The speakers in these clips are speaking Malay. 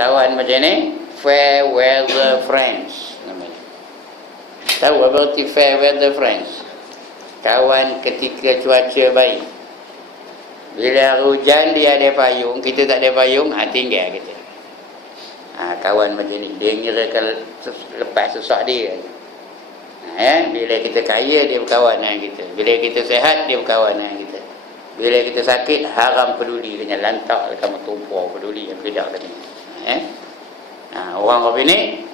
Kawan macam ni, fair weather friends namanya. Tahu apa arti fair weather friends? Kawan ketika cuaca baik. Bila hujan dia ada payung, kita tak ada payung, tinggal kita. Kawan macam ni, dia ngira kalau lepas susah dia. Bila kita kaya, dia berkawan dengan kita. Bila kita sihat, dia berkawan dengan kita. Bila kita sakit, haram peduli dengan lantak kamu tumpur peduli yang tidak tadi. Orang apa ni,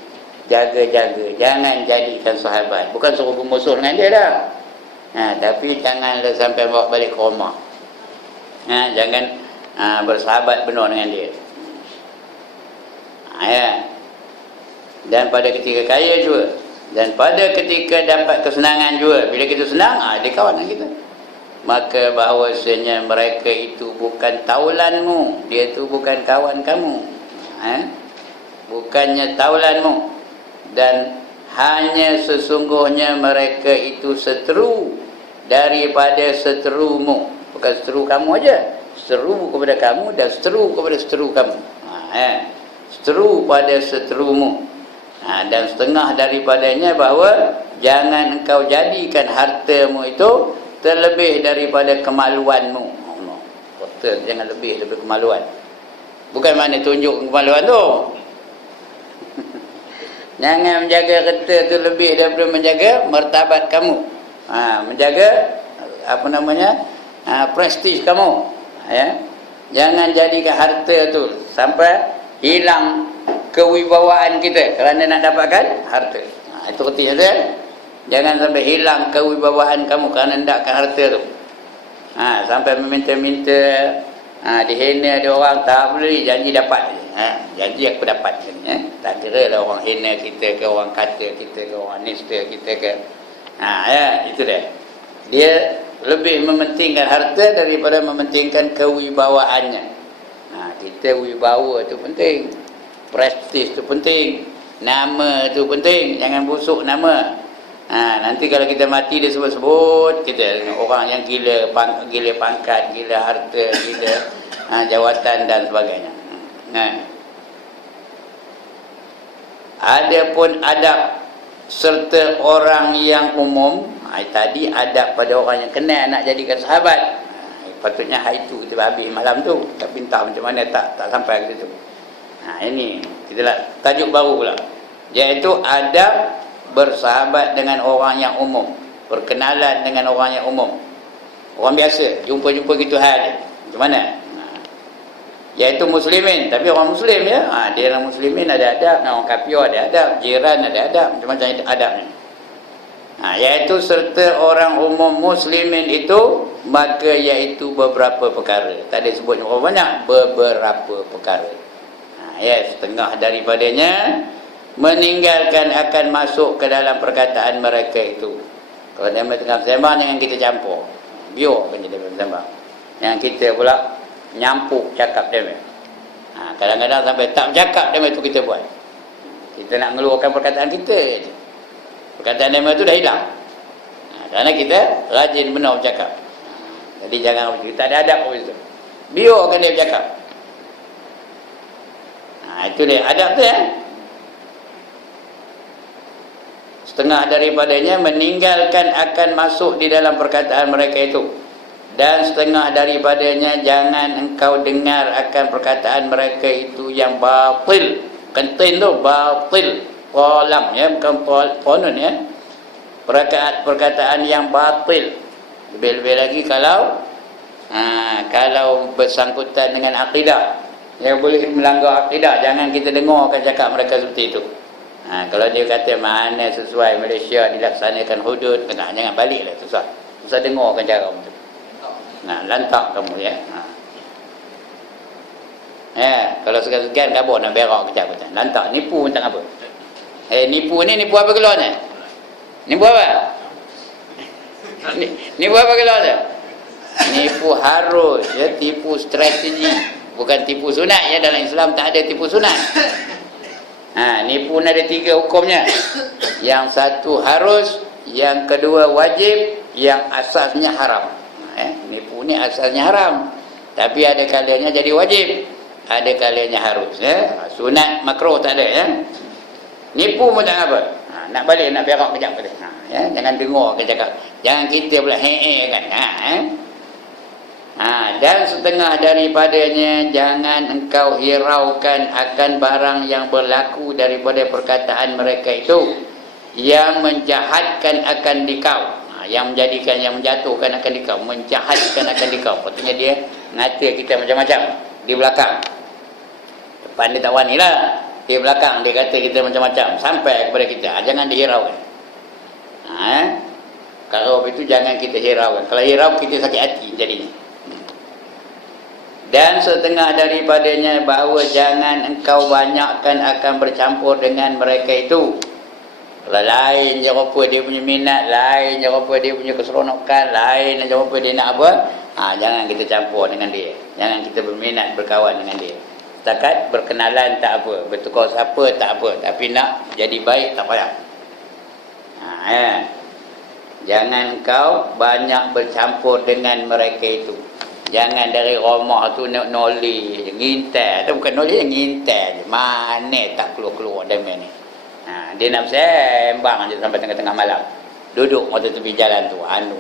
jaga-jaga, jangan jadikan sahabat. Bukan suruh bermusuh dengan dia dah. Tapi janganlah sampai bawa balik ke rumah. Jangan bersahabat benar dengan dia. Dan pada ketika kaya juga, dan pada ketika dapat kesenangan juga, bila kita senang, dia kawan dengan kita. Maka bahawasanya mereka itu bukan taulanmu, dia itu bukan kawan kamu, bukannya taulanmu, dan hanya sesungguhnya mereka itu seteru daripada seterumu. Bukan seteru kamu aja, seteru kepada kamu dan seteru kepada seteru kamu. Seteru pada seterumu. Dan setengah daripadanya bahawa jangan engkau jadikan hartamu itu terlebih daripada kemaluanmu. Kata jangan lebih daripada kemaluan. Bukan mana tunjuk kemaluan tu. Jangan menjaga harta tu lebih daripada menjaga martabat kamu. Menjaga apa namanya? Prestis kamu. Jangan jadikan harta tu sampai hilang kewibawaan kita kerana nak dapatkan harta. Itu artinya tu. Jangan sampai hilang kewibawaan kamu kerana nakkan harta tu. Sampai meminta-minta, dihina dia orang, tak boleh, janji dapat. Janji aku dapat. Tak kira lah orang hina kita ke, orang kata kita ke, orang nista kita ke. Itu dia. Dia lebih mementingkan harta daripada mementingkan kewibawaannya. Kita wibawa tu penting, prestis tu penting, nama tu penting, jangan busuk nama. Nanti kalau kita mati dia sebut-sebut kita orang yang gila pangkat, gila harta, gila jawatan dan sebagainya. Adapun adab serta orang yang umum, tadi adab pada orang yang kenal nak jadikan sahabat. Patutnya hari itu kita habis malam tu, tapi entah macam mana tak sampai ke situ. Ini kita tajuk baru pula, iaitu adab bersahabat dengan orang yang umum, berkenalan dengan orang yang umum, orang biasa, jumpa-jumpa gitu hal. Macam mana? Iaitu muslimin, tapi orang muslim ya. Dia orang muslimin ada adab, orang kafir ada adab, jiran ada adab, macam-macam adabnya. Iaitu serta orang umum muslimin itu, maka iaitu beberapa perkara. Tak ada sebut berapa banyak, beberapa perkara. Setengah daripadanya meninggalkan akan masuk ke dalam perkataan mereka itu. Kalau dia tengah sembang, jangan kita campur, biarkan dia sembang. Yang kita pula nyampuk cakap dia. Kadang-kadang sampai tak bercakap dia itu kita buat. Kita nak mengeluarkan perkataan kita, perkataan dia itu dah hilang. Kerana kita rajin benar bercakap. Jadi jangan kita ada adab itu. Biarkan dia bercakap. Itu dia adab tu ya. Setengah daripadanya meninggalkan akan masuk di dalam perkataan mereka itu, dan setengah daripadanya jangan engkau dengar akan perkataan mereka itu yang batil. Kentin tu batil, qalam ya, bukan ponun ya. Perkataan yang batil. Lebih-lebih lagi kalau bersangkutan dengan akidah, yang boleh melanggar akidah, jangan kita dengarkan cakap mereka seperti itu. Kalau dia kata mana sesuai Malaysia dilaksanakan hudud, jangan baliklah, susah dengarkan cara itu. Lantak kamu ya. Kalau segan-segan kabur nak berak kejap kata. Lantak, nipu pun tak apa. Nipu apa keluarnya? Nipu apa? Nipu apa keluarnya? Nipu harus ya, tipu strategi, bukan tipu sunat ya. Dalam Islam tak ada tipu sunat. Nipu ada 3 hukumnya. Yang satu harus, yang kedua wajib, yang asasnya haram. Nipu ni asasnya haram, tapi ada kalanya jadi wajib. ada kalanya harus, ya. Sunat makruh tak ada, ya. Nipu pun tak apa. Nak balik, nak berak kejap boleh. Ya, jangan dengar ke cakap. Jangan kita pula kan. Dan setengah daripadanya, jangan engkau hiraukan akan barang yang berlaku daripada perkataan mereka itu yang menjahatkan akan dikau, yang menjadikan, yang menjatuhkan akan dikau, menjahatkan akan dikau. Maksudnya dia ngata kita macam-macam di belakang. Depan dia tak wani lah, di belakang dia kata kita macam-macam sampai kepada kita. Jangan dihiraukan. Kalau itu jangan kita hiraukan. Kalau hirau kita sakit hati jadinya. Dan setengah daripadanya, bahawa jangan engkau banyakkan akan bercampur dengan mereka itu. Kalau lain je rupa dia punya minat, lain je rupa dia punya keseronokan, lain je rupa dia nak apa, jangan kita campur dengan dia. Jangan kita berminat berkawan dengan dia. Setakat berkenalan tak apa, bertukar siapa tak apa, tapi nak jadi baik tak payah. Jangan kau banyak bercampur dengan mereka itu. Jangan dari rumah tu nak nolih je, ngintai. Tu bukan nolih je, ngintai je. Mana tak keluar-keluar dari mana. Dia nak sembang je sampai tengah-tengah malam. Duduk mata tepi jalan tu, anu.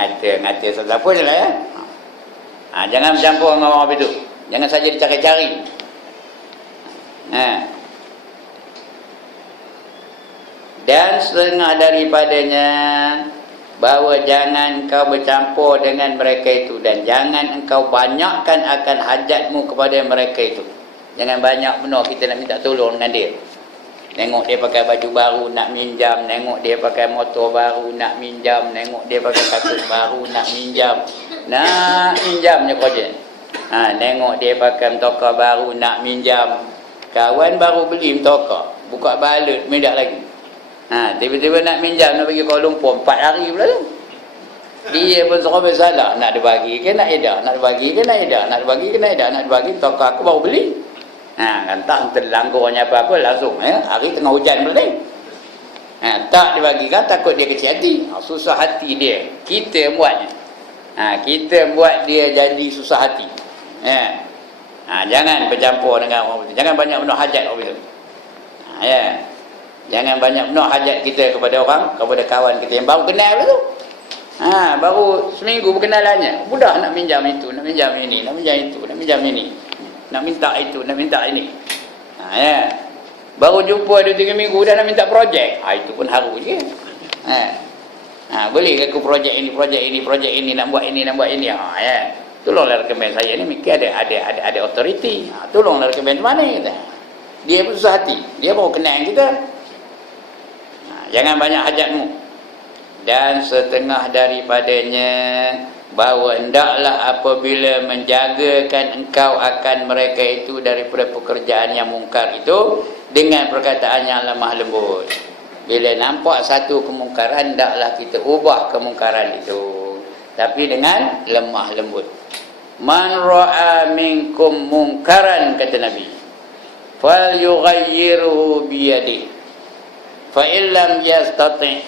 Ngata siapa je lah, ya. Jangan bercampur dengan orang itu. Jangan saja dicari-cari. Dan setengah daripadanya, bahawa jangan engkau bercampur dengan mereka itu, dan jangan engkau banyakkan akan hajatmu kepada mereka itu. Jangan banyak benar kita nak minta tolong dengan dia. Tengok dia pakai baju baru nak minjam, tengok dia pakai motor baru nak minjam, tengok dia pakai kasut baru nak minjam. Nak minjam je kau je. Tengok dia pakai mtoka baru nak minjam. Kawan baru beli mtoka, buka balut medak lagi. Tiba-tiba nak minjam, nak pergi Kuala Lumpur 4 hari pula tu. Dia pun serba salah, nak dibagi ke nak edah, nak dibagi ke nak edah, nak dibagi ke nak edah, nak dibagi tokak aku baru beli. Kan tak terlanggurnya apa-apa langsung, hari tengah hujan pula ni. Tak dibagi kan takut dia kecil hati. Susah hati dia, kita buatnya. Kita buat dia jadi susah hati. Jangan bercampur dengan orang itu. Jangan banyak benar hajat orang itu. Jangan banyak benar hajat kita kepada orang, kepada kawan kita yang baru kenal tu. Baru seminggu berkenalannya. Mudah nak minjam itu, nak minjam ini, nak minjam itu, nak minjam ini. Nak minta itu, nak minta ini. Baru jumpa 2-3 minggu dah nak minta projek. Itu pun haru je. Boleh ke aku projek ini, nak buat ini, nak buat ini. Tolonglah rekomen saya ni, mikir ada authority. Tolonglah rekomen mana kita. Dia pun susah hati. Dia baru kenal kita. Jangan banyak hajatmu. Dan setengah daripadanya, bahawa hendaklah apabila menjagakan engkau akan mereka itu daripada pekerjaan yang mungkar itu dengan perkataan yang lemah lembut. Bila nampak satu kemungkaran, hendaklah kita ubah kemungkaran itu, tapi dengan lemah lembut. Man ra'a minkum mungkaran, kata Nabi, fal yughayyirhu biyadihi, fa illam yastati'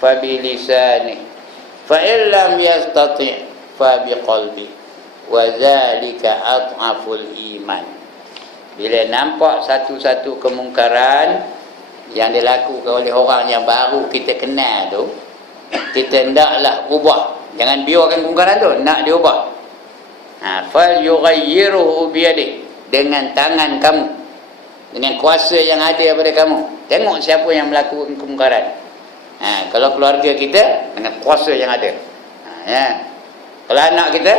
fa bilisanihi, fa illam yastati' fa biqalbi, wa dzalika adhaful iman. Bila nampak satu-satu kemungkaran yang dilakukan oleh orang yang baru kita kenal tu, kita hendaklah ubah. Jangan biarkan kemungkaran tu, nak diubah. Fal yughayyiruhu biyadihi, dengan tangan kamu, dengan kuasa yang ada pada kamu. Tengok siapa yang melakukan kemungkaran. Kalau keluarga kita, dengan kuasa yang ada. Kalau anak kita,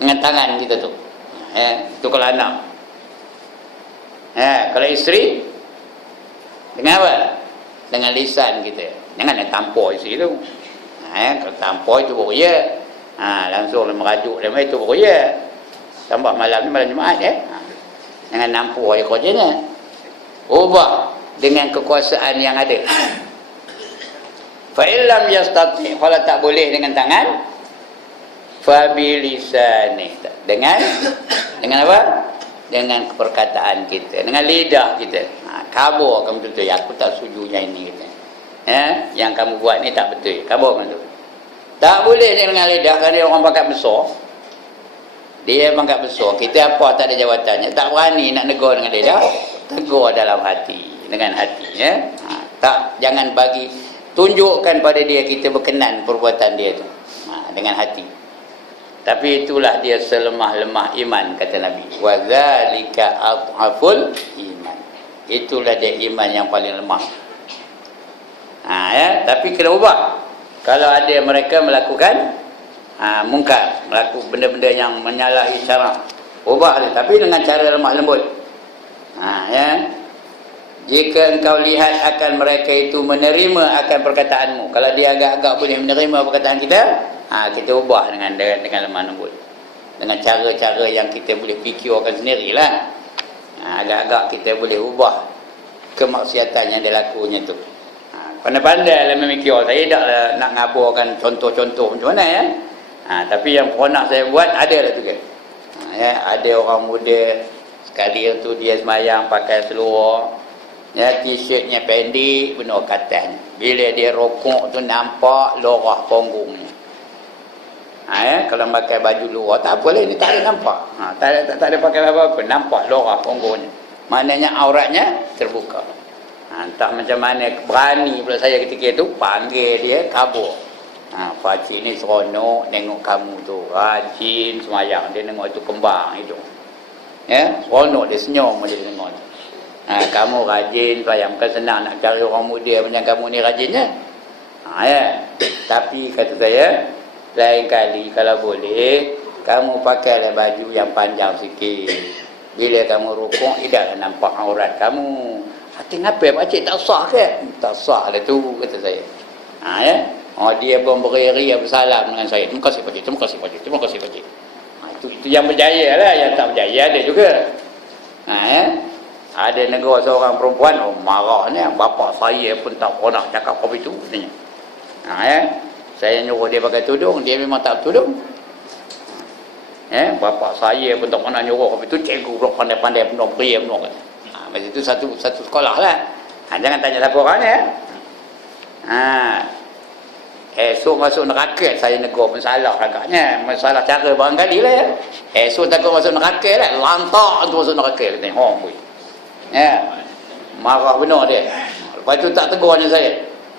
dengan tangan kita tu. Itu kalau anak. Kalau isteri, dengan apa? Dengan lisan kita. Jangan nak tampar isteri tu. Kalau tampar itu baru ya. Langsung merajuk dia, itu baru ya. Tambah malam ni malam Jumaat jangan nampur je kerjanya. Ubah dengan kekuasaan yang ada. Fa illam yastati', kalau tak boleh dengan tangan, fa bilisani, dengan apa? Dengan perkataan kita, dengan lidah kita. Kabur kamu betul, aku tak setuju yang ini kita. Yang kamu buat ni tak betul, kabur kamu tu. Tak boleh dengan lidah, kerana orang pakat besar. Dia bangkat besar, kita apa tak ada jawatannya, tak berani nak negur dengan dia dah. Tegur dalam hati, dengan hati ya. Tak, jangan bagi, tunjukkan pada dia kita berkenan perbuatan dia tu dengan hati. Tapi itulah dia selemah-lemah iman, kata Nabi. Wa dzalika adhaful iman. Itulah dia iman yang paling lemah. Ya, tapi kena ubah. Kalau ada mereka melakukan mungkar, melakukan benda-benda yang menyalahi syarak, ubah dia, tapi dengan cara lemah lembut. Ya. Jika engkau lihat akan mereka itu menerima akan perkataanmu, kalau dia agak-agak boleh menerima perkataan kita, kita ubah dengan lemah lembut, dengan cara-cara yang kita boleh fikirkan sendirilah. Agak-agak kita boleh ubah kemaksiatan yang dia lakunya tu. Pandai-pandai lah memikir. Saya tak nak ngaburkan contoh-contoh macam mana ya. Tapi yang pernah saya buat ada lah tu kan. Ya, ada orang muda sekali tu dia semayang pakai seluar, ya, t-shirtnya pendek penuh katan. Bila dia rokok tu nampak lorah punggungnya. Ya, kalau pakai baju luar tak apa lah, ini tak ada nampak. Tak ada pakai apa-apa, nampak lorah punggungnya. Maknanya auratnya terbuka. Entah macam mana berani pula saya ketika itu panggil dia kabur. Pakcik ni seronok tengok kamu tu rajin semayang, dia tengok itu kembang itu. Ya, seronok dia senyum dia tengok tu. Kamu rajin semayang, bukan senang nak cari orang muda macam kamu ni rajinnya. Ya. Tapi kata saya, lain kali kalau boleh kamu pakailah baju yang panjang sikit. Bila kamu rukuk tidaklah nampak aurat kamu. Hati ngapa pakcik tak sah ke? Tak sah lah tu, kata saya. Ya. Dia pun beri-eri bersalam dengan saya. Terima kasih pakcik, terima kasih pakcik, terima kasih pakcik. Itu yang berjaya lah, yang tak berjaya ada juga. Ya. Ada negara seorang perempuan, marahnya, bapa saya pun tak pernah cakap apa itu, katanya. Ya. Saya nyuruh dia pakai tudung, dia memang tak tudung. Bapa saya pun tak pernah nyuruh apa itu, cikgu pula pandai-pandai penuh beri penuh, kata. Macam itu satu sekolah lah. Jangan tanya siapa orang ya. Esok masuk neraka saya negur pun salah agaknya. Masalah cara barangkali lah ya. Esok takut masuk neraka lah. Lantak tu masuk neraka. Katanya, ya. Marah benar dia. Lepas tu tak tegurnya saya.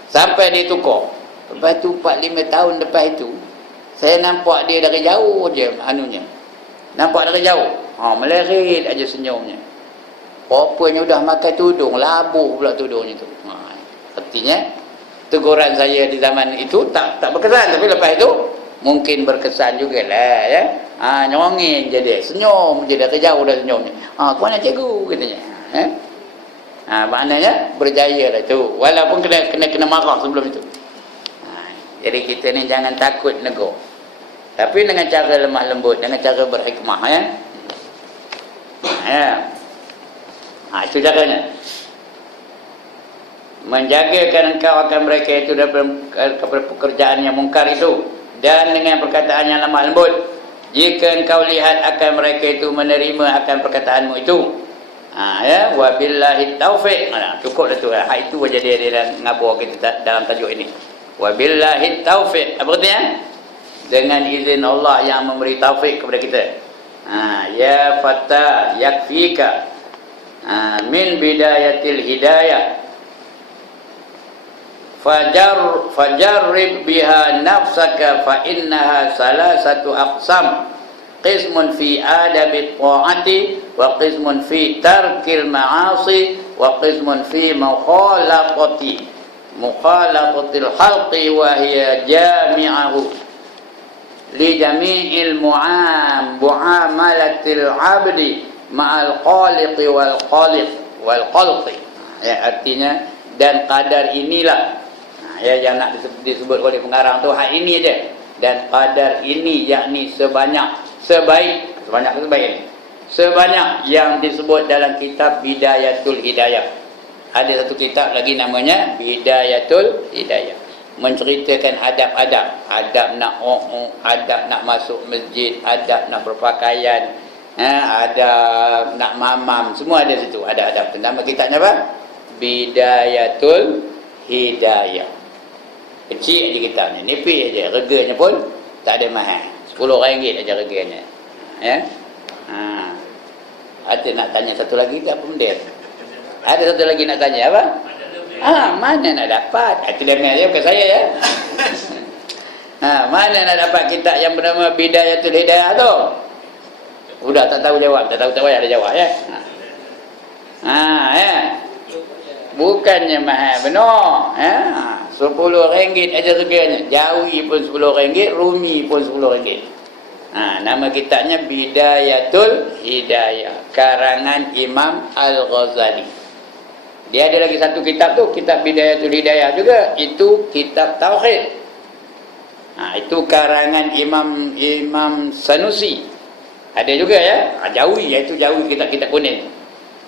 Sampai dia tukar. Lepas tu 4-5 tahun lepas itu, saya nampak dia dari jauh je anunya. Nampak dari jauh. Melerit aja senyumnya. Rupanya dah makan tudung, labuh pula tudungnya tu. Artinya teguran saya di zaman itu tak berkesan, tapi lepas itu mungkin berkesan jugalah ya. Nyongin je dia, senyum je dari jauh dah senyumnya. Ke mana cikgu, katanya. Maknanya berjaya lah tu, walaupun kena marah sebelum itu. Jadi kita ni jangan takut negur, tapi dengan cara lemah lembut, dengan cara berhikmah ya. Itu caranya. Menjagakan engkau akan mereka itu daripada pekerjaan yang mungkar itu, dan dengan perkataan yang lemah lembut. Jika engkau lihat akan mereka itu menerima akan perkataanmu itu, ya, wabillahi taufiq. Cukuplah tu. Itu aja dia ngabur kita dalam tajuk ini. Wabillahi taufiq. Apa artinya? Dengan izin Allah yang memberi taufik kepada kita. Ya fata yakfika min bidayatil hidayah fajarrib biha nafsaka fa innaha salasatu aqsam, qismun fi adabit ta'ati wa qismun fi tarkil ma'asi wa qismun fi mukhalafatil halqi wa hiya jami'ahu li jami'il muamalatil abdi ma'al khaliqi wal khalqi. Ya, artinya dan kadar inilah yang nak disebut oleh pengarang tu, hak ini aja. Dan kadar ini yakni sebanyak yang disebut dalam kitab Bidayatul Hidayah. Ada satu kitab lagi namanya Bidayatul Hidayah, menceritakan adab-adab, adab nak adab nak masuk masjid, adab nak berpakaian, adab nak mamam, semua ada situ, ada adab. Nama kitabnya apa? Bidayatul Hidayah. Kecil aja kitabnya, nipis aja, reganya pun tak ada mahal, RM10 aja reganya. Ya. Ada nak tanya satu lagi ke apa benda? Ada satu lagi nak tanya apa? Mana nak dapat? Itu dengar dia bukan saya ya. Mana nak dapat kitab yang bernama Bidayatul Hidayah tu? Udah tak tahu jawab, tak tahu ada jawab ya. Ya. Bukannya mahal benar, ya. RM10 aja harganya. Jawi pun RM10, Rumi pun RM10. Nama kitabnya Bidayatul Hidayah, karangan Imam Al-Ghazali. Dia ada lagi satu kitab tu, kitab Bidayatul Hidayah juga, itu kitab tauhid. Itu karangan Imam Sanusi. Ada juga ya, Jawi, iaitu Jawi kitab-kitab kuning.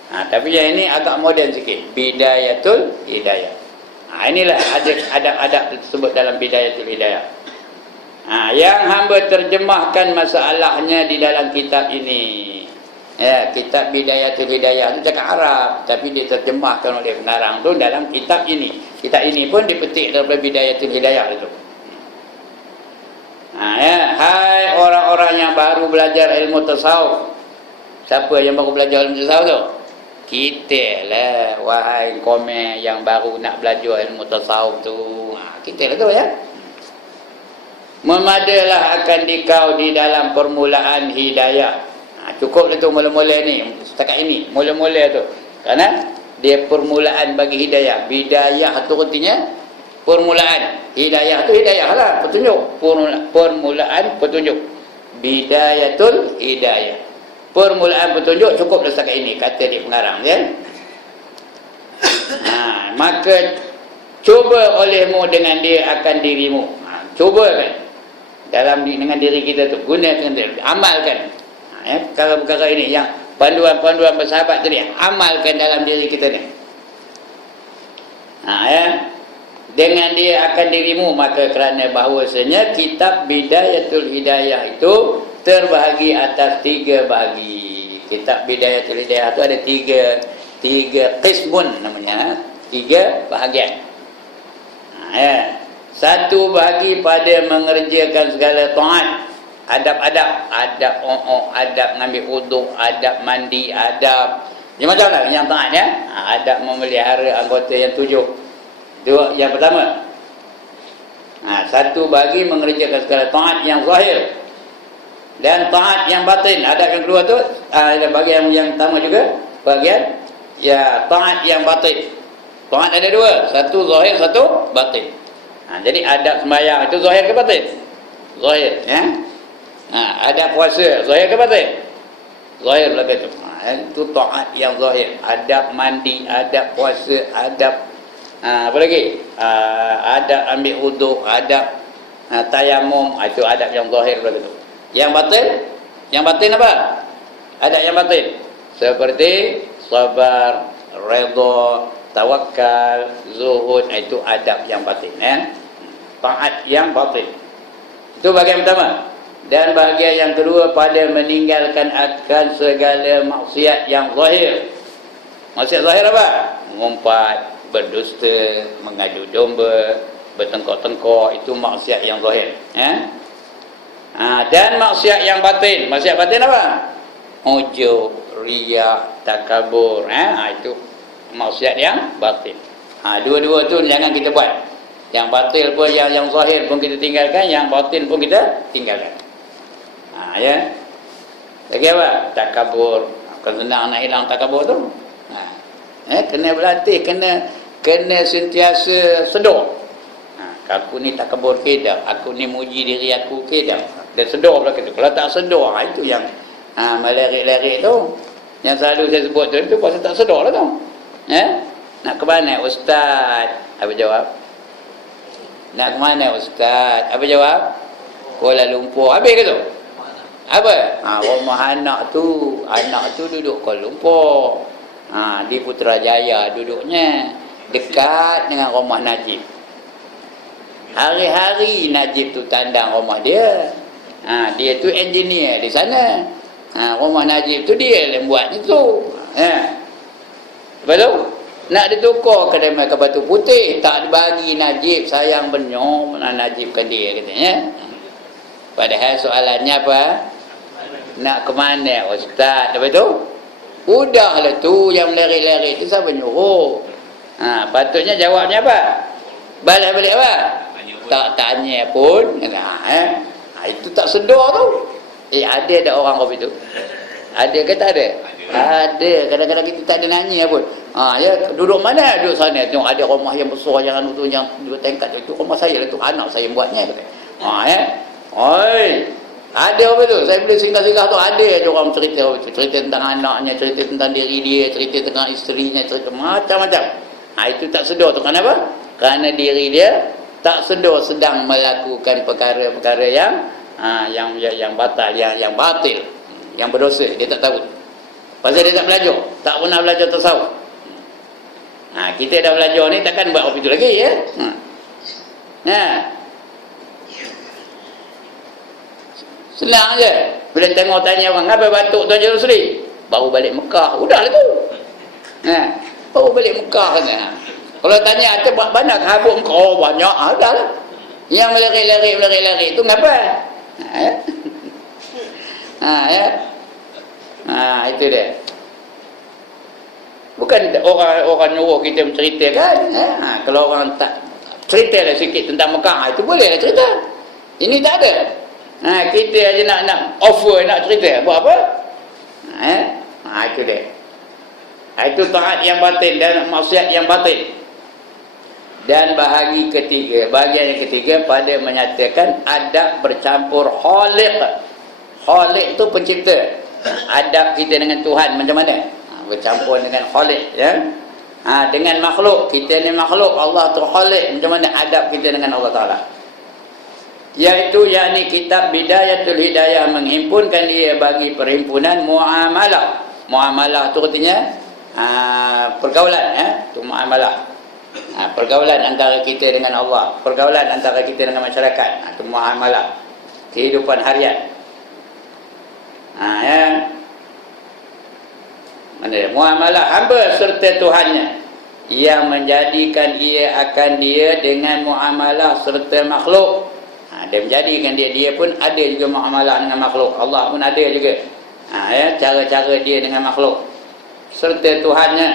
Tapi yang ini agak moden sikit, Bidayatul Hidayah. Inilah adab-adab tersebut dalam Bidayatul Hidayah. Yang hamba terjemahkan masalahnya di dalam kitab ini. Ya, kitab Bidayatul Hidayah itu cakap Arab, tapi diterjemahkan oleh pengarang tu dalam kitab ini. Kitab ini pun dipetik daripada Bidayatul Hidayah itu. Ya, hai orang-orang yang baru belajar ilmu tasawuf. Siapa yang baru belajar ilmu tasawuf tu? Kita lah, wahai komen yang baru nak belajar ilmu tasawuf tu. Kita lah tu ya. Memadalah akan dikau di dalam permulaan hidayah. Cukup itu mula-mula ni, setakat ini, mula-mula tu. Kerana dia permulaan bagi hidayah. Bidayah tu artinya permulaan. Hidayah tu hidayah lah, petunjuk. Permulaan petunjuk. Bidayatul Hidayah. Permulaan petunjuk cukup setakat ini, kata dia pengarang ya. Maka cuba olehmu dengan dia akan dirimu. Cuba kan dalam dengan diri kita tu, gunakan dia, amalkan perkara-perkara ini yang panduan-panduan bersahabat tadi, amalkan dalam diri kita ni. Dengan dia akan dirimu, maka kerana bahawasanya kitab Bidayatul Hidayah itu terbahagi atas 3 bahagi. Kitab Bidayatul Hidayah itu ada 3 qismun namanya, 3 bahagian. Satu bahagi pada mengerjakan segala taat, adab-adab, adab mengambil wuduk, adab mandi, adab macam lah yang taat ya. Adab memelihara anggota yang 7. Itu yang pertama. Satu bahagi mengerjakan segala taat yang zahir dan taat yang batin. Adab yang kedua tu ada bahagian yang pertama juga, bahagian ya taat yang batin. Taat ada 2, satu zahir, satu batin. Jadi adab sembahyang itu zahir ke batin? Zahir ya. Adab puasa zahir ke batin? Zahir belaka itu. Itu taat yang zahir. Adab mandi, adab puasa, adab apa lagi? Adab ambil wuduk, adab tayamum, itu adab yang zahir belaka itu. Yang batin? Yang batin apa? Adab yang batin seperti sabar, redha, tawakal, zuhud, itu adab yang batin ya. Taat yang batin. Itu bahagian pertama. Dan bahagian yang kedua pada meninggalkan akan segala maksiat yang zahir. Maksiat zahir apa? Mengumpat, berdusta, mengadu domba, bertengkar-tengkar, itu maksiat yang zahir ya. Dan maksiat yang batin. Maksiat batin apa? Ujub, riya, takabur, itu maksiat yang batin. Dua-dua tu jangan kita buat. Yang batil pun, yang zahir pun kita tinggalkan, yang batin pun kita tinggalkan. Ya. Lagi apa? Takabur. Kan senang nak hilang takabur tu. Kena berlatih, kena sentiasa sedar. Aku ni takabur ke dah? Aku ni muji diri aku ke dah? Dan sedar pula kata. Kalau tak sedar, itu yang melerik-lerik tu. Yang selalu saya sebut tu, itu pasal tak sedar lah tu. Nak ke mana ustaz? Apa jawab? Nak ke mana ustaz? Apa jawab? Kuala Lumpur. Habis ke tu? Apa? Rumah anak tu duduk Kuala Lumpur. Di Putrajaya duduknya, dekat dengan rumah Najib. Hari-hari Najib tu tandang rumah dia. Dia tu engineer di sana. Rumah Najib tu dia yang buat itu. Lepas tu nak ditukar kedai ke batu putih, tak dibagi Najib, sayang benyom, Najibkan dia katanya. Padahal soalannya apa? Nak ke mana ustaz? Apa tu? Udahlah tu yang lari-lari tu siapa nyuruh? Patutnya jawabnya apa? Balik-balik apa? Tak tanya pun. Itu tak sedar tu. Ada tak orang kopi tu? Ada ke tak ada? Ada. Kadang-kadang kita tak ada nanya pun. Ya, duduk mana? Duduk sana. Tengok ada rumah yang besar yang anu tu, yang bertingkat itu rumah saya lah tu. Anak saya buatnya. Ya. Oi. Ada apa tu? Saya boleh singgah-singgah tu. Ada je orang cerita apa tu. Cerita tentang anaknya, cerita tentang diri dia, cerita tentang isterinya, cerita macam-macam. Itu tak sedar tu. Kenapa? Kerana diri dia tak sedar sedang melakukan perkara-perkara yang batal, yang batil, yang berdosa. Dia tak tahu. Pasal dia tak belajar, tak pernah belajar tasawuf. Kita dah belajar ni takkan buat apa itu lagi ya. Senang je. Bila tengok tanya orang, "Ngapa batuk Tuan Haji Rosli?" Baru balik Mekah. Udahlah tu. Baru balik Mekah kan. Kalau tanya ada buat banyak habuk kau banyak, udahlah. Yang melari-lari tu ngapa? Ya. Itu dia. Bukan orang nyuruh kita menceritakan. Kalau orang tak ceritalah sikit tentang Mekah, itu bolehlah cerita. Ini tak ada. Kita aja nak offer, nak cerita. Buat apa? Itu dia. Itu taat yang batin dan maksiat yang batin. Dan bahagian yang ketiga pada menyatakan adab bercampur khaliq. Khaliq itu pencipta. Adab kita dengan Tuhan macam mana? Bercampur dengan khaliq ya. Dengan makhluk, kita ni makhluk, Allah tu khaliq. Macam mana adab kita dengan Allah Taala? Iaitu yakni kitab Bidayatul Hidayah menghimpunkan dia bagi perhimpunan muamalah. Muamalah tu artinya pergaulan ya, tu muamalah. Pergaulan antara kita dengan Allah, pergaulan antara kita dengan masyarakat, itu muamalah, kehidupan harian. Ya. Mana muamalah hamba serta Tuhannya yang menjadikan ia akan dia dengan muamalah serta makhluk. Dia menjadikan dia pun ada juga muamalah dengan makhluk. Allah pun ada juga. Ya, cara-cara dia dengan makhluk serta Tuhannya.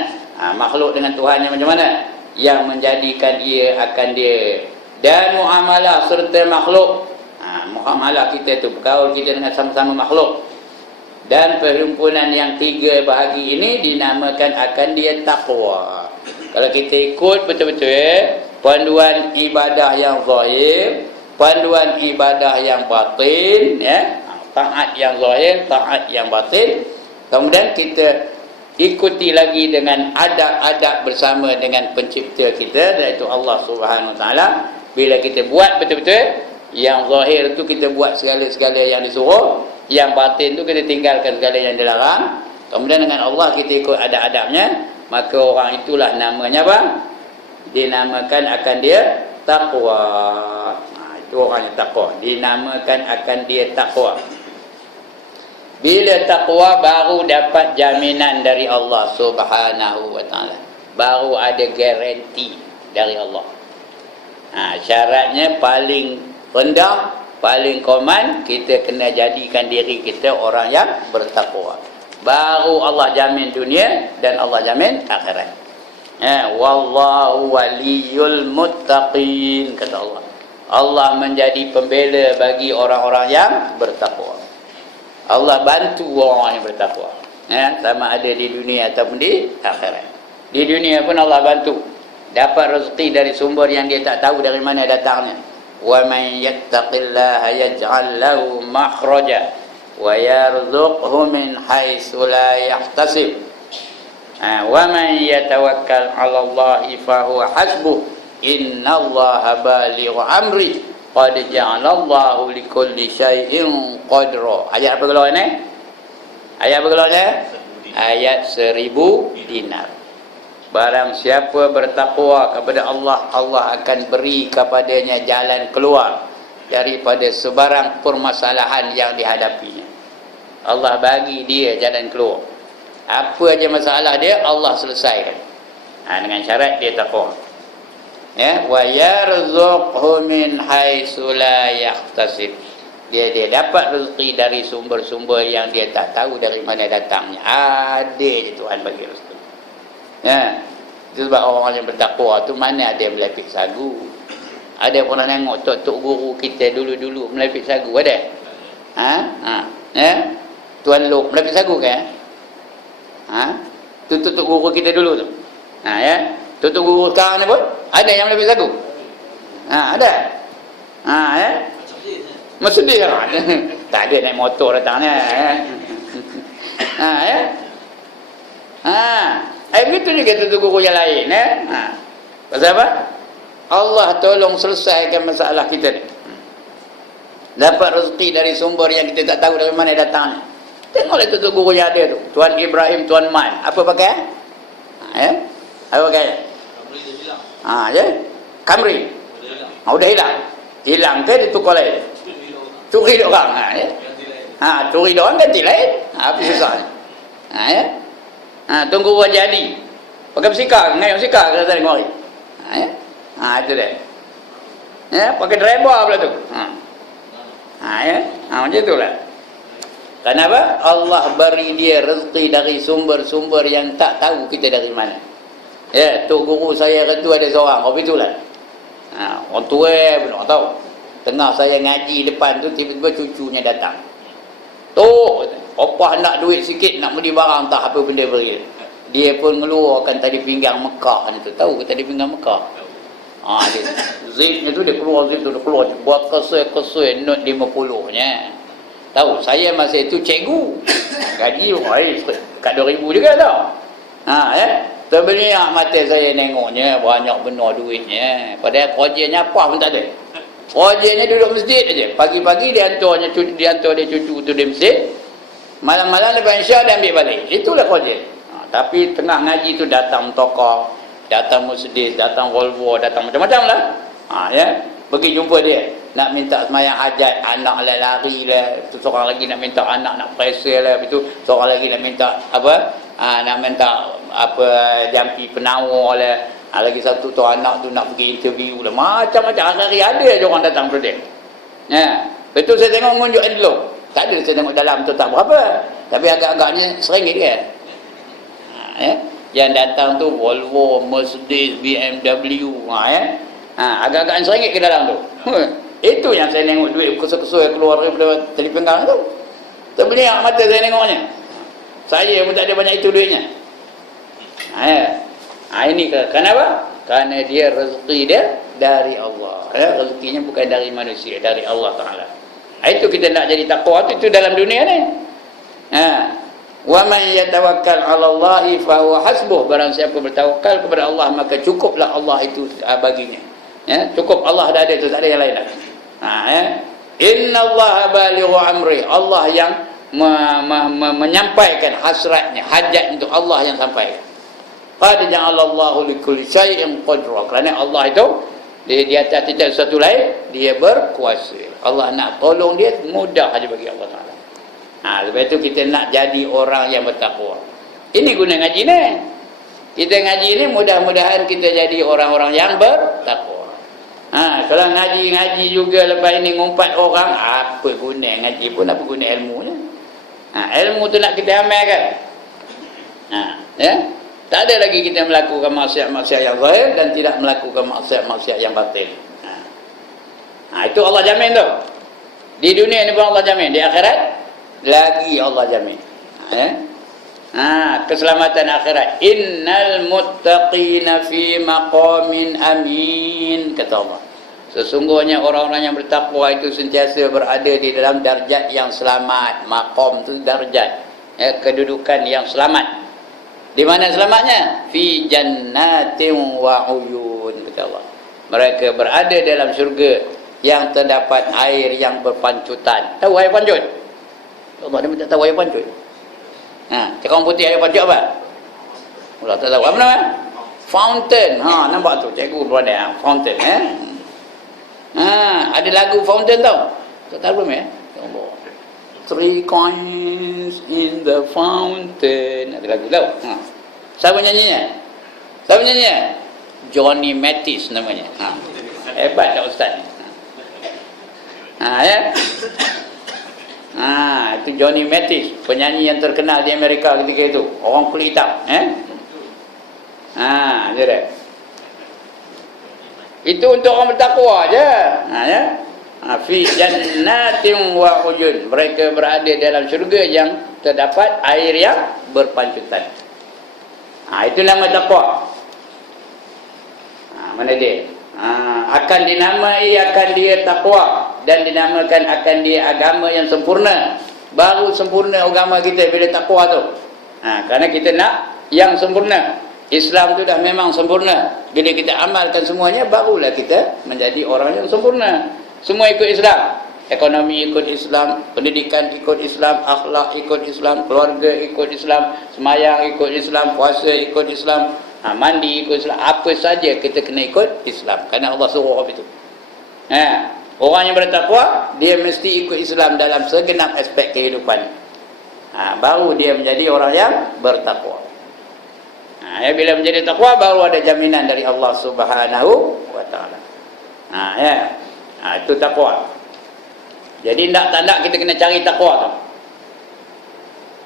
Makhluk dengan Tuhannya macam mana? Yang menjadikan ia akan dia, dan muamalah serta makhluk. Muamalah kita tu bergaul kita dengan sama-sama makhluk. Dan perhimpunan yang tiga bahagi ini dinamakan akan dia takwa. Kalau kita ikut betul-betul panduan ibadah yang zahir, panduan ibadah yang batin ya, taat yang zahir, taat yang batin, kemudian kita ikuti lagi dengan adab-adab bersama dengan pencipta kita, iaitu Allah Subhanahu Wa Taala. Bila kita buat betul-betul yang zahir itu, kita buat segala-segala yang disuruh, yang batin itu kita tinggalkan segala yang dilarang. Kemudian dengan Allah kita ikut adab-adabnya, maka orang itulah namanya apa? Dinamakan akan dia takwa. Itu orang yang takwa, dinamakan akan dia takwa. Bila takwa baru dapat jaminan dari Allah Subhanahu Wa Taala, baru ada garanti dari Allah. Syaratnya paling rendah, paling common, kita kena jadikan diri kita orang yang bertakwa. Baru Allah jamin dunia dan Allah jamin akhirat. Wallahu waliyul muttaqin, kata Allah. Allah menjadi pembela bagi orang-orang yang bertakwa. Allah bantu orang yang bertakwa. Sama ada di dunia ataupun di akhirat. Di dunia pun Allah bantu. Dapat rezeki dari sumber yang dia tak tahu dari mana datangnya. Wa man yattaqillaha yaj'al lahu makhraja wa yarzuqhu min haitsu la yahtasib. Wa man yatawakkal 'ala Allahi fa huwa hasbuh. Innallaha balighu amri. Qad ja'alallahu likulli syai'in qadra. Ayat apa keluar ni? Ayat apa keluar ni? Ayat 1000 dinar. Barang siapa bertakwa kepada Allah, Allah akan beri kepadanya jalan keluar daripada sebarang permasalahan yang dihadapinya. Allah bagi dia jalan keluar. Apa aja masalah dia, Allah selesaikan. Dengan syarat dia takwa. Ya, wa yarzuqhu min haitsu la yahtasib. Dia dapat rezeki dari sumber-sumber yang dia tak tahu dari mana datangnya. Ada je Tuhan bagi rezeki. Ya. Itu sebab orang yang bertakwa tu mana ada yang melepik sagu. Ada yang pernah tengok tok guru kita dulu-dulu melepik sagu ada? Ya. Tuan Lok melepik sagu ke? Tu guru kita dulu tu. Ya. Tu guru sekarang ni pun ada yang melepik sagu. Ada. Ya. Maksud dia kan? Tak ada naik motor datangnya. Ya. Begitu juga tu guru yang lain. Pasal apa? Allah tolong selesaikan masalah kita ni. Dapat rezeki dari sumber yang kita tak tahu dari mana datangnya. Tengoklah tu guru yang ada tu. Tuan Ibrahim, Tuan Man. Apa pakai? Apa pakai? Ya. Camry. Udah hilang. Hilang ke dia tukar lain? Curi orang. Curi orang ganti lain. Apa susahnya? Ya. Tunggu buat jadi. Pakai bersikar, ngayong sikar ke tadi mari. Itu dia. Ya, pakai driver pula tu. Ya. Macam itulah. Kenapa? Allah beri dia rezeki dari sumber-sumber yang tak tahu kita dari mana. Ya, tok guru saya tu ada seorang, itulah. Orang tua pun tak tahu. Tengah saya ngaji depan tu tiba-tiba cucunya datang. Tok, opah nak duit sikit nak beli barang tak apa benda beri. Dia pun ngeluarkan tali pinggang Mekah ni tu. Tahu ke tali pinggang Mekah? Dia zipnya tu dia keluar zip tu dia keluar buat kesui-kesui note 50-nya. Tahu saya masa itu cikgu. Gaji kat 2000 juga tau. Terbenyak mata saya nengoknya banyak benar duitnya. Padahal kerjanya apa pun tak ada. Kerjanya duduk masjid aja. Pagi-pagi dia hantar dia cucu tu di masjid. Malam-malam lepas Isyak dia ambil balik. Itulah kerja. Tapi tengah ngaji tu datang tokoh, datang Mercedes, datang Volvo, datang macam-macam lah. Ya. Pergi jumpa dia. Nak minta semayang hajat, anak lari lah. Itu seorang lagi nak minta anak nak pressure lah. Itu seorang lagi nak minta apa? Nak minta apa jampi penawar lah. Lagi satu tu anak tu nak pergi interview lah. Macam-macam hari ada je orang datang pada dia. Ya. Betul saya tengok mengunjuk dulu. Tak ada saya tengok dalam tu tak berapa. Tapi agak-agaknya RM1 kan. Ya. Yang datang tu Volvo, Mercedes, BMW. Agak-agaknya RM1 ke dalam tu. Itu yang saya tengok duit kesur-kesur keluar daripada tali pinggang tu. Terbenyak mata saya tengoknya. Saya pun tak ada banyak itu duitnya. Ini kenapa? Kerana dia rezeki dia dari Allah. Rezekinya bukan dari manusia, dari Allah Ta'ala. Itu kita nak jadi takwa itu dalam dunia ni. Wa man yatawakkal 'ala Allahi fa huwa hasbuh. Barang siapa bertawakal kepada Allah maka cukuplah Allah itu baginya. Cukup Allah dah ada, itu tak ada yang lain dah. Inna Allah balighu amri. Allah yang menyampaikan hasratnya, hajat untuk Allah yang sampaikan. Qad ja'alallahu likulli syai'in qadra. Kerana Allah itu di atas tidak sesuatu lain, dia berkuasa. Allah nak tolong dia mudah aja bagi Allah Taala. Lepas itu kita nak jadi orang yang bertakwa. Ini guna ngaji ni. Kita ngaji ni mudah-mudahan kita jadi orang-orang yang bertakwa. Kalau ngaji juga lepas ini ngumpat orang, apa guna ngaji pun, apa guna ilmunya? Ilmu tu nak kita amalkan. Ya. Tak ada lagi kita melakukan maksiat-maksiat yang zahir dan tidak melakukan maksiat-maksiat yang batin. Itu Allah jamin tu. Di dunia ni pun Allah jamin, di akhirat lagi Allah jamin. Keselamatan akhirat. Innal muttaqina fi maqamin amin, kata Allah. Sesungguhnya orang-orang yang bertakwa itu sentiasa berada di dalam darjat yang selamat. Maqam tu darjat, kedudukan yang selamat. Di mana selamatnya? Fi jannatin wa uyun, kata Allah. Mereka berada dalam syurga yang terdapat air yang berpancutan. Tahu air pancut? Allah dia tak tahu air pancut. Cakap orang putih air pancut apa? Allah tak tahu. Apa nama? Fountain. Nampak tu cikgu berada fountain. Ada lagu fountain tau? Tak tahu belum ya? Allah. 3 coins in the fountain. Ada lagu tau. Siapa nyanyinya? Siapa nyanyinya? Johnny Mathis namanya. Hebat tak ustaz? Ya. Itu Johnny Mathis, penyanyi yang terkenal di Amerika ketika itu, orang kulit hitam, jadi itu untuk orang bertakwa aja, ya. Fi jannatin wa uyun, mereka berada dalam syurga yang terdapat air yang berpancutan. Itu nama takwa. Mana dia? Akan dinamai akan dia takwa, dan dinamakan akan dia agama yang sempurna. Baru sempurna agama kita bila takwa tu. Kerana kita nak yang sempurna. Islam tu dah memang sempurna. Bila kita amalkan semuanya, barulah kita menjadi orang yang sempurna. Semua ikut Islam. Ekonomi ikut Islam, pendidikan ikut Islam, akhlak ikut Islam, keluarga ikut Islam, semayang ikut Islam, puasa ikut Islam, mandi ikut Islam. Apa saja kita kena ikut Islam, kerana Allah suruh apa itu. Orang yang bertakwa, dia mesti ikut Islam dalam segenap aspek kehidupan. Baru dia menjadi orang yang bertakwa. Bila menjadi takwa, baru ada jaminan dari Allah Subhanahu wa taala. Itu takwa. Jadi tak nak kita kena cari takwa tu.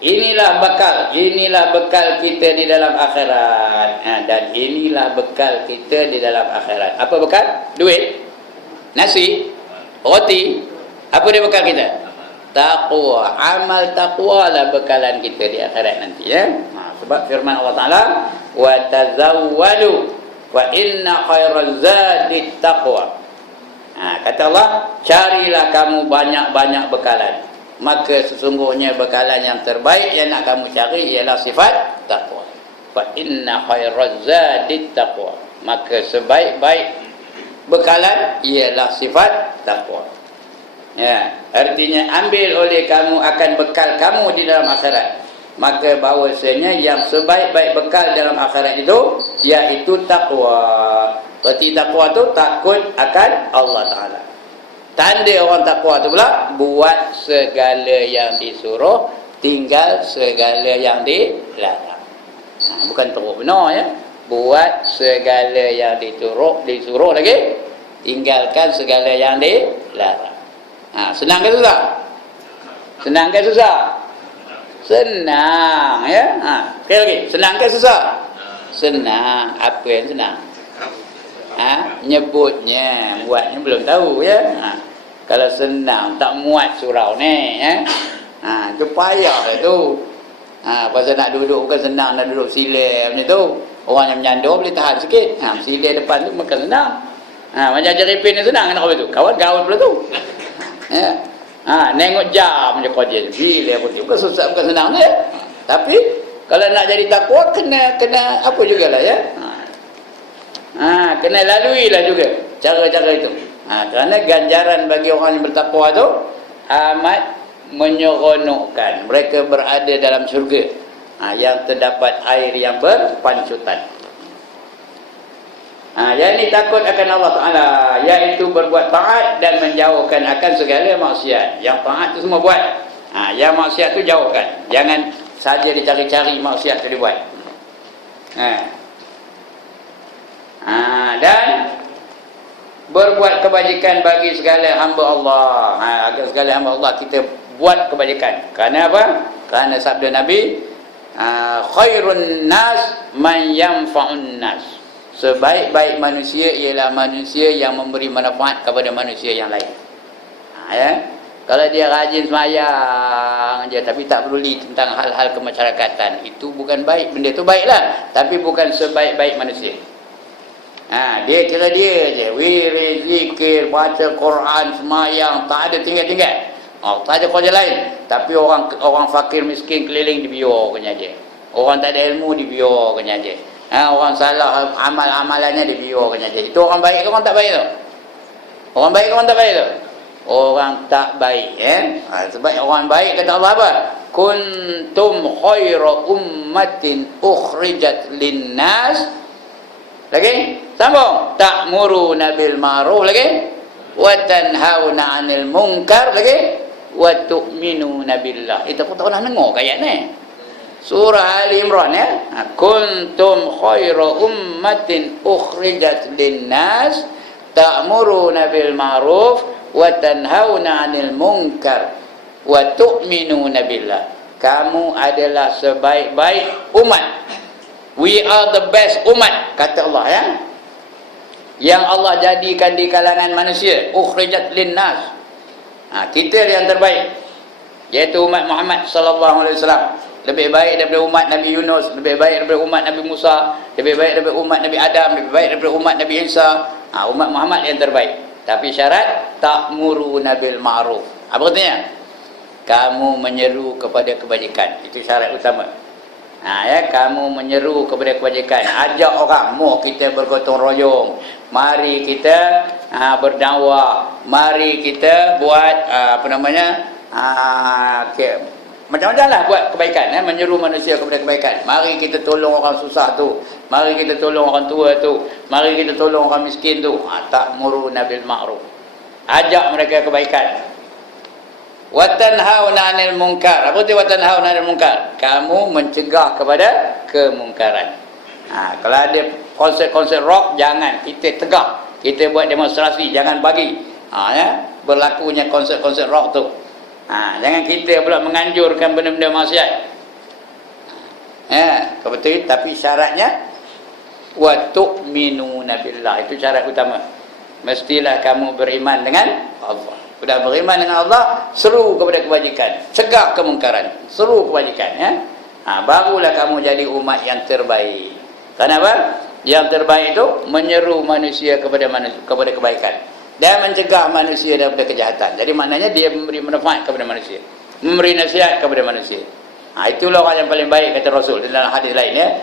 Inilah bekal kita di dalam akhirat. Dan inilah bekal kita di dalam akhirat. Apa bekal? Duit, nasi, roti. Apa dia bekal kita? Taqwa. Amal taqwa lah bekalan kita di akhirat nanti, ya. Sebab firman Allah Taala, wa tazawwalu wa inna khairaz zadi taqwa. Kata Allah, carilah kamu banyak-banyak bekalan, maka sesungguhnya bekalan yang terbaik yang nak kamu cari ialah sifat takwa. Fa inna khairaz zadi taqwa, maka sebaik-baik bekalan ialah sifat takwa. Artinya ambil oleh kamu akan bekal kamu di dalam akhirat, maka bahawasanya yang sebaik-baik bekal dalam akhirat itu iaitu takwa. Berarti takwa tu takut akan Allah Ta'ala. Tanda orang takwa tu pula, buat segala yang disuruh, tinggal segala yang dilarang. Bukan teruk benar, ya. Buat segala yang disuruh lagi, tinggalkan segala yang dilarang. Senang ke susah? Senang ke susah? Senang, ya. Sekali lagi, senang ke susah? Senang. Apa yang senang? Nyebutnya, buatnya belum tahu, ya. Kalau senang tak muat surau ni, ya. Itu payah lah tu. Pasal nak duduk bukan senang, nak duduk sila macam tu. Orang yang menyandur boleh tahan sikit. Sila depan tu bukan senang. Macam Jeripin ni senang nak apa tu? Kawan gaul pula tu. Ya. Nengok jam je kau dia. Bila pun tu bukan susah, bukan senang ni. Tapi kalau nak jadi takwa kena apa jugalah, ya. Kena lalui lah juga cara-cara itu. Kerana ganjaran bagi orang yang bertakwa tu amat menyeronokkan. Mereka berada dalam syurga yang terdapat air yang berpancutan. Yang ini takut akan Allah Ta'ala, iaitu berbuat taat dan menjauhkan akan segala maksiat. Yang taat tu semua buat, yang maksiat tu jauhkan. Jangan saja dicari-cari maksiat tu dibuat. Dan berbuat kebajikan bagi segala hamba Allah. Agar segala hamba Allah kita buat kebajikan. Kerana apa? Kerana sabda Nabi, khairun nas man yanfa'un nas. Sebaik-baik manusia ialah manusia yang memberi manfaat kepada manusia yang lain. Kalau dia rajin semayang je tapi tak peduli tentang hal-hal kemasyarakatan, itu bukan baik. Benda tu baiklah, tapi bukan sebaik-baik manusia. Dia kira dia je, wirid, zikir, baca Quran, semayang, tak ada tinggal-tinggal. Tak ada kerja lain. Tapi orang fakir miskin keliling dibiarkan aja. Orang tak ada ilmu dibiarkan aja. Orang salah amalannya dibiarkan aja. Itu orang baik ke orang tak baik tu? Orang baik ke orang tak baik tu? Orang tak baik, sebab orang baik kata Allah apa? Kuntum khaira ummatin ukhrijat linnas. Lagi? Sambung. Ta'muruna bil ma'ruf lagi. Wa tanhauna 'anil munkar lagi. Wa tu'minuna billah. Itu pun tak pernah dengar ayat ni. Surah Ali Imran, ya. Kuntum khaira ummatin ukhrijat linnas ta'muruna bil ma'ruf wa tanhauna 'anil munkar wa tu'minuna billah. Kamu adalah sebaik-baik umat. We are the best umat, kata Allah, ya. Yang Allah jadikan di kalangan manusia, ukhrijat linnas. Kita yang terbaik, iaitu umat Muhammad sallallahu alaihi wasallam. Lebih baik daripada umat Nabi Yunus, lebih baik daripada umat Nabi Musa, lebih baik daripada umat Nabi Adam, lebih baik daripada umat Nabi Isa. Umat Muhammad yang terbaik. Tapi syarat ta'muruna bil ma'ruf. Apa artinya? Kamu menyeru kepada kebajikan. Itu syarat utama. Kamu menyeru kepada kebajikan. Ajak orang, kita bergotong royong. Mari kita berdakwah. Mari kita buat macam-macam lah buat kebaikan, menyeru manusia kepada kebaikan. Mari kita tolong orang susah tu, mari kita tolong orang tua tu, mari kita tolong orang miskin tu. Ta'muruna bil ma'ruf. Ajak mereka kebaikan. Wa tanhauna 'anil munkar. Apa itu wa tanhauna 'anil munkar? Kamu mencegah kepada kemungkaran. Kalau ada konsert-konsert rock, jangan, kita tegak. Kita buat demonstrasi, jangan bagi berlakunya konsert-konsert rock tu. Jangan kita pula menganjurkan benda-benda maksiat. Betul, tapi syaratnya wa tu'minuna billah. Itu syarat utama. Mestilah kamu beriman dengan Allah. Sudah beriman dengan Allah, seru kepada kebajikan, cegah kemungkaran, seru kebajikan, barulah kamu jadi umat yang terbaik. Kenapa? Yang terbaik itu menyeru manusia kepada kebaikan dan mencegah manusia daripada kejahatan. Jadi maknanya dia memberi manfaat kepada manusia, memberi nasihat kepada manusia. Itulah orang yang paling baik, kata Rasul dalam hadis lain, ya.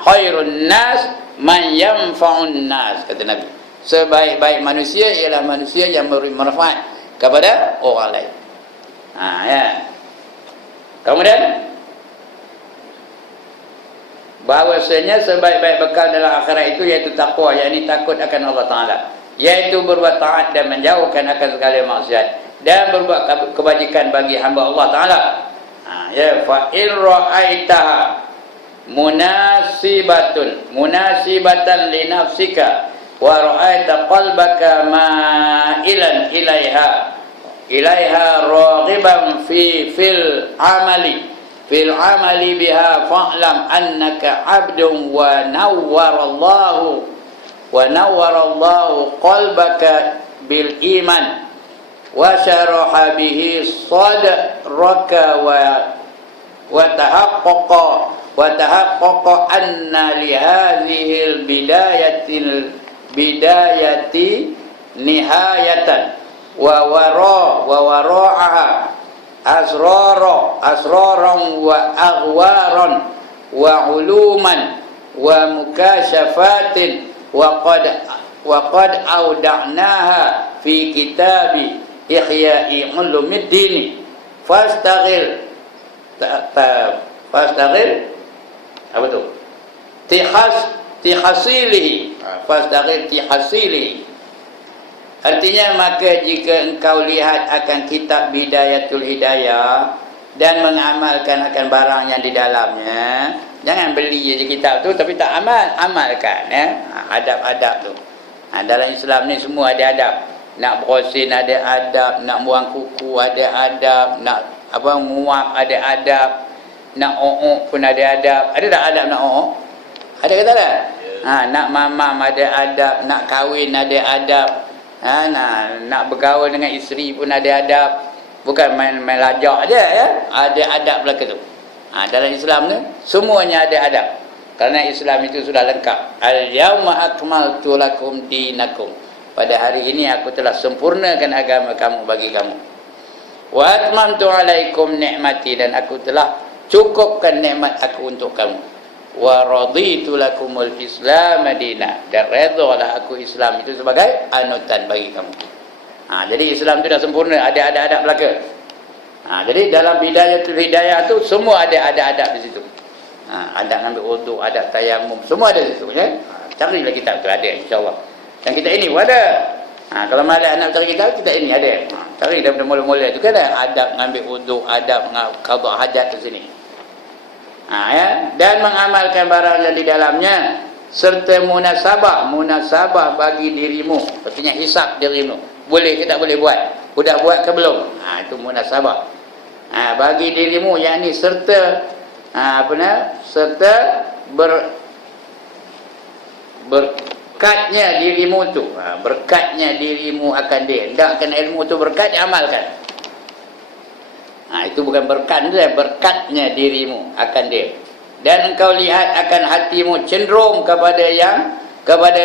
Khairun nas man yanfa'un nas, kata Nabi. Sebaik-baik manusia ialah manusia yang memberi manfaat kepada orang lain. Kemudian bahawasanya sebaik-baik bekal dalam akhirat itu iaitu takwa, yakni takut akan Allah Ta'ala, iaitu berbuat taat dan menjauhkan akan segala maksiat dan berbuat kebajikan bagi hamba Allah Ta'ala. Fa in ra'aitaha munasibatan li nafsika wa ra'aita qalbaka ma'ilan ilaiha raghiban fil amali biha fa'lam annaka 'abdun wa nawwarallahu qalbaka bil iman wa syaraha bihi sadraka wa tahaqqaqa anna li hadhihi bidayati nihayatan wa wara'aha asraran wa aghwaran wa uluman wa mukashafatin wa qad awda'naha fi kitabi Ihya'i Ulumuddin fastaghil apa tu? Tihasilihi. Fastaghil tihasilihi. Artinya, maka jika engkau lihat akan kitab Bidayatul Hidayah dan mengamalkan akan barang yang di dalamnya, jangan beli je kitab tu tapi tak amalkan, adab-adab tu. Dalam Islam ni semua ada adab. Nak berosin ada adab, nak buang kuku ada adab, nak nguap ada adab, nak o'ok pun ada adab. Ada tak adab nak o'ok? Ada ke tak ada? Nak mamam ada adab, nak kahwin ada adab, nak bergaul dengan isteri pun ada adab. Bukan main lajak aja, ya. Ada adab belaka tu. Dalam Islam ni semuanya ada adab. Kerana Islam itu sudah lengkap. Al-yawma akmaltu lakum dinakum. Pada hari ini aku telah sempurnakan agama kamu bagi kamu. Wa atmamtu alaikum ni'mati, dan aku telah cukupkan nikmat aku untuk kamu. Wa raditu lakumul Islam madina, dan redalah aku Islam itu sebagai anutan bagi kamu. Jadi Islam itu dah sempurna, ada adab belaka. Jadi dalam Bidayatul Hidayah tu semua ada adab di situ. Adab ambil wudu, adab tayamum, semua ada di situ, ya. Carilah kitab tu, ada insya-Allah. Dan kita ini ada. Kalau malas nak cari kitab, kita ini ada. Cari daripada mula-mula tu kan ada adab mengambil wudu, adab qada hajat di sini. Dan mengamalkan barang yang di dalamnya serta munasabah bagi dirimu, artinya hisab dirimu, boleh ke tak boleh buat, sudah buat ke belum, itu munasabah. Bagi dirimu, yakni serta serta berkatnya dirimu tu, berkatnya dirimu akan dia. Hendakkan ilmu tu berkat, diamalkan. Itu bukan berkat tu, berkatnya dirimu akan dia. Dan engkau lihat akan hatimu cenderung kepadanya. Kepada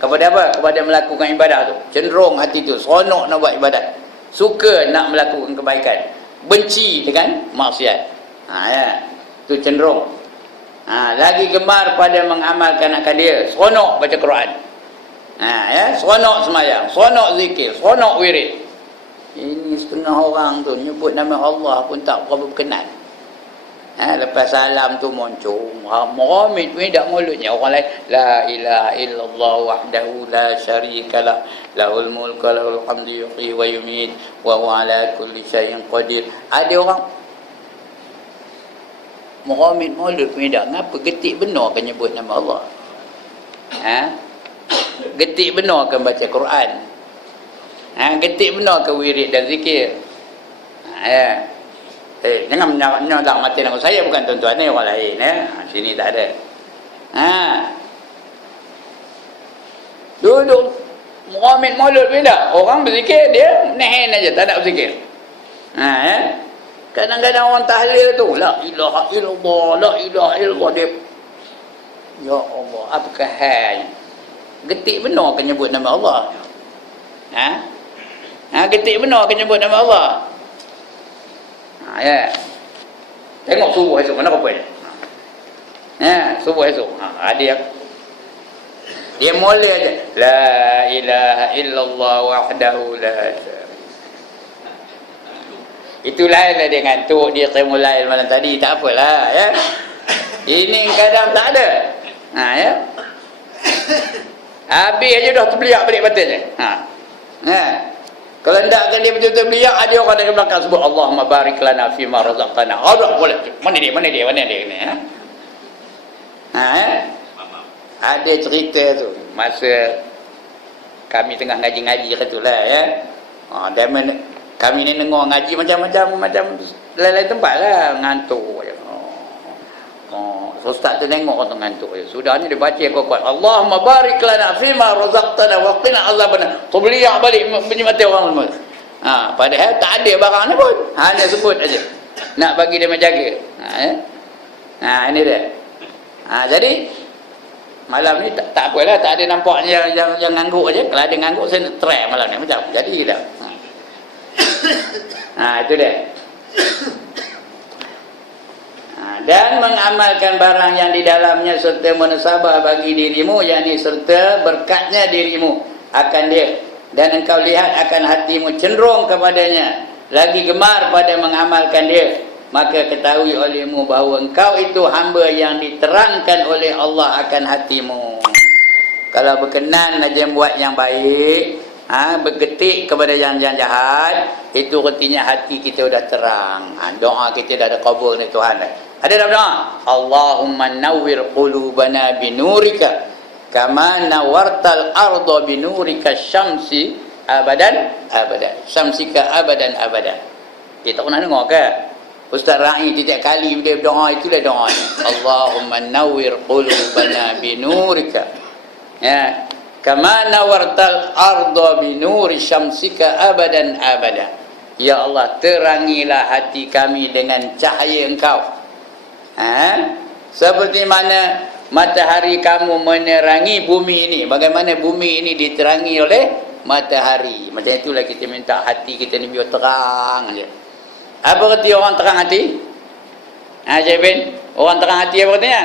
apa? Kepada melakukan ibadah tu. Cenderung hati tu, seronok nak buat ibadat, suka nak melakukan kebaikan, benci dengan maksiat. Tu cenderung. Lagi gemar pada mengamalkan akan dia, seronok baca Quran. Seronok semayang, seronok zikir, seronok wirid. Ini setengah orang tu nyebut nama Allah pun tak berapa berkenan. Lepas salam tu muncul meramit pun tak mulutnya orang lain, la ilaha illallah wahdahu la syarikalah lahul mulku lahul hamdu yuhyi wa yumiit wa huwa ala kulli syai'in qadir. Ada orang meramit mulut pun tak, ngapa getik benar kan nyebut nama Allah, getik benar kan baca Quran, getik benar kan wirid dan zikir. Jangan menyodang mati nama saya, bukan tuan-tuan ni, orang lain. Sini tak ada. Duduk meramit mulut pun tak. Orang berzikir, dia nehen aja, tak nak berzikir. Kadang-kadang orang tahlil tu, la ilaha illallah, la ilaha illallah, dia, ya Allah, apakah hal? Getik benar kan nyebut nama Allah. Getik benar kan nyebut nama Allah. Tengok subuh esok mana apa dia. Subuh esok ada dia mula aja, la ilaha illallah wahdahu la syarika. Itu lain lah dia ngantuk, dia qiyamul malam tadi, tak apalah ya. Ini kadang tak ada. Habis aja dah terbeliak balik batinnya. Kalau hendakkan dia betul-betul beliak, ada orang dari belakang sebut Allahumma barik lana fima razaqtana. Boleh. Mana dia ni? Ada cerita tu masa kami tengah ngaji-ngaji katulah ya. Dan kami ni dengar ngaji macam lain-lain tempat lah, ngantuk je. Ustaz tu tengok orang tu ngantuk je. Sudah ni dia baca kuat-kuat, Allahumma barik lana fima razaqtana wa qina azabana. Tu beliak balik bunyi mati orang semua. Padahal tak ada barang ni pun, hanya sebut aja nak bagi dia menjaga. Ini dia. Jadi malam ni tak apalah, tak ada nampak yang ngangguk aja. Kalau ada ngangguk, saya nak try malam ni macam jadi dah. Itu dia. Dan mengamalkan barang yang di dalamnya serta munasabah bagi dirimu, yakni serta berkatnya dirimu akan dia, dan engkau lihat akan hatimu cenderung kepadanya, lagi gemar pada mengamalkan dia, maka ketahui olehmu bahawa engkau itu hamba yang diterangkan oleh Allah akan hatimu. Kalau berkenan aja buat yang baik, bergetik kepada yang jahat, itu artinya hati kita sudah terang. Doa kita dah ada kabul ni Tuhan. Ada dalam doa, Allahumma nawwir qulubana binurika kama nawartal arda binurika syamsi abadan. Syamsika abadan. Kita tak pernah dengar ke? Ustaz Ra'i setiap kali dia berdoa, itulah doa. Allahumma nawwir qulubana binurika. Kama nawartal arda binuri syamsika abadan. Ya Allah, terangilah hati kami dengan cahaya Engkau. Seperti mana matahari kamu menerangi bumi ini. Bagaimana bumi ini diterangi oleh matahari. Macam itulah kita minta hati kita ni biar terang aja. Apa arti orang terang hati? Cik Bin, orang terang hati apa artinya?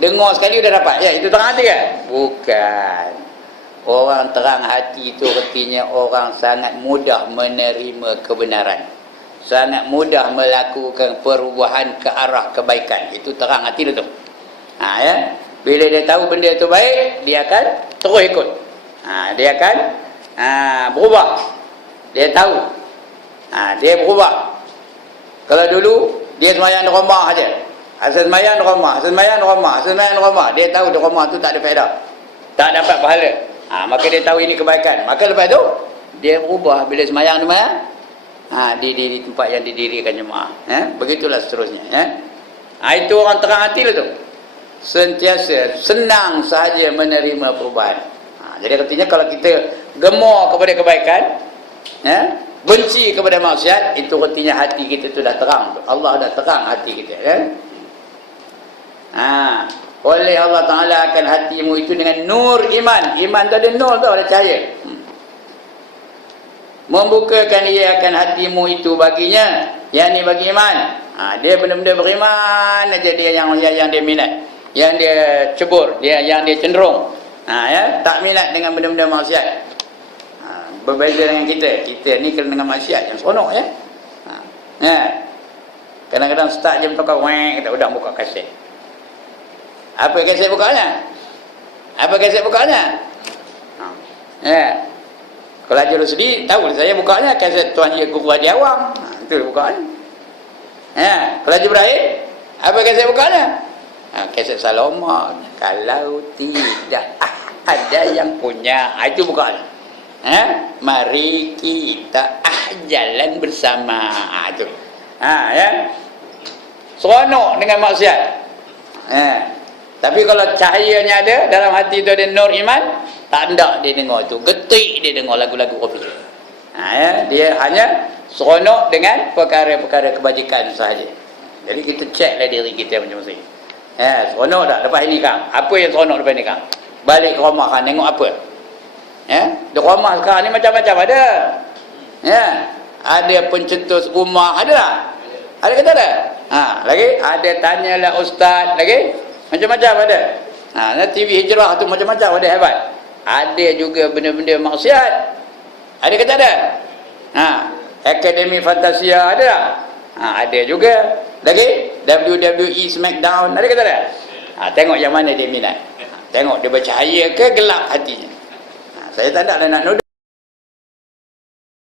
Dengar sekali dah dapat. Ya, itu terang hati ke? Bukan. Orang terang hati itu artinya orang sangat mudah menerima kebenaran, sangat mudah melakukan perubahan ke arah kebaikan. Itu terang hati dia tu. Bila dia tahu benda itu baik, dia akan terus ikut. Dia akan berubah. Dia tahu. Dia berubah. Kalau dulu dia sembahyang di rumah aja, Asal sembahyang ramah, asal sembahyang ramah, asal sembahyang ramah. Dia tahu ramah tu tak ada faedah. Tak dapat pahala. Maka dia tahu ini kebaikan. Maka lepas tu dia berubah bila sembahyang di mana? Di tempat yang didirikan jemaah. Begitulah seterusnya. Itu orang terang hati lah tu. Sentiasa senang sahaja menerima perubahan. Jadi artinya kalau kita gemar kepada kebaikan, benci kepada maksiat, itu artinya hati kita tu dah terang. Allah dah terang hati kita. Oleh Allah Ta'ala akan hatimu itu dengan nur iman. Iman tu ada nur tu, ada cahaya. Membukakan ia akan hatimu itu baginya, yang ni bagi iman. Dia benda-benda beriman aja dia yang dia minat, yang dia cebur, yang dia cenderung. Tak minat dengan benda-benda maksiat. Berbeza dengan kita ni kena dengan maksiat yang seronok kadang-kadang start jam tokau kata udah buka kaset. Apa kaset bukanya? Kalau Haji Rusdi tahu saya bukanya kaset Tuan Guru Haji Awang. Itu bukanya. Kalau Haji Ibrahim apa kaset bukanya? Kaset Salomon. Kalau tidak ada yang punya, itu bukanya. Mari kita jalan bersama. Itu. Seronok dengan maksiat. Tapi kalau cahayanya ada, dalam hati itu ada nur iman, tak ada dia dengar tu. Getik dia dengar lagu-lagu kopi. Dia hanya seronok dengan perkara-perkara kebajikan sahaja. Jadi kita ceklah diri kita masing-masing. Seronok tak lepas ini Kang? Apa yang seronok lepas ini Kang? Balik ke rumah Kang, tengok apa? Di rumah sekarang ni macam-macam ada. Ada pencetus rumah, ada tak? Ada kata ada? Lagi ada tanyalah ustaz lagi. Macam-macam ada. TV hijrah tu macam-macam ada hebat. Ada juga benda-benda maksiat. Ada kata ada? Akademi Fantasia ada tak? Ada juga. Lagi WWE Smackdown ada kata ada? Tengok yang mana dia minat. Tengok dia bercahaya ke gelap hatinya. Saya tak ada nak nuduh.